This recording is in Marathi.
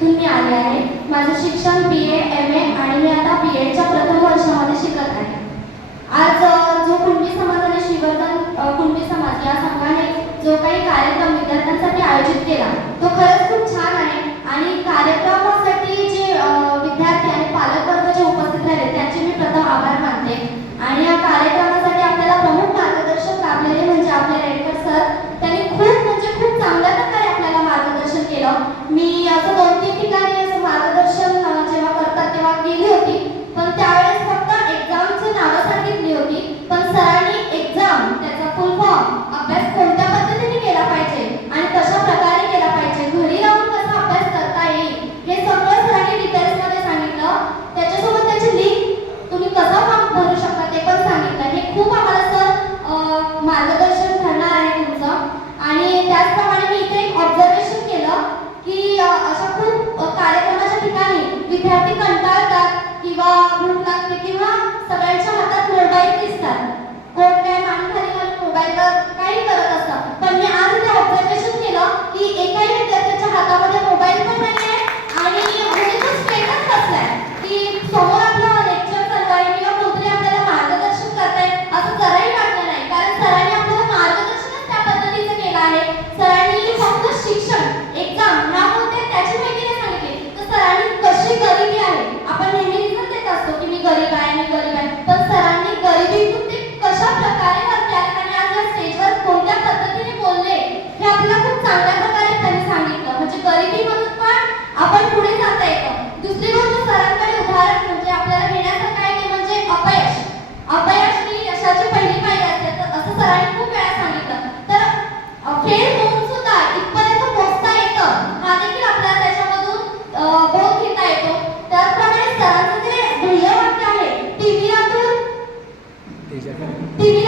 इथून मी आले आहे. माझं शिक्षण बी ए एम ए आणि मी आता बी एडच्या प्रथम वर्षामध्ये शिकत आहे. आज जो कुणबी समाज आणि श्रीवर्धन कुणबी समाज या संघाने जो काही कार्यक्रम विद्यार्थ्यांसाठी आयोजित केला आणि त्याचप्रमाणे मी इथे एक ऑब्झर्वेशन केलं की अशा खूप कार्यक्रमाच्या ठिकाणी विद्यार्थी कंटाळतात किंवा भूक लागते किंवा सगळ्यांच्या हातात मोबाईल दिसतात. कोण काय मान खाली मोबाईलवर आपण पुढे जाता का दुसरी गोष्ट सरांकडे उदाहरण म्हणजे आपल्याला घेण्याचं काय ते म्हणजे अपयश. अपयश ही यशाची पहिली पायरी असते. तर असं सरांनी खूप वेळा सांगितलं. तर खेळ होऊन सुद्धा इथपर्यंत पोहोचता येतं. हा देखील आपल्याला त्याच्यामधून बोध घेता येतो. त्याचप्रमाणे सरांचं जे ध्येय वाक्य आहे टीव्ही टीव्ही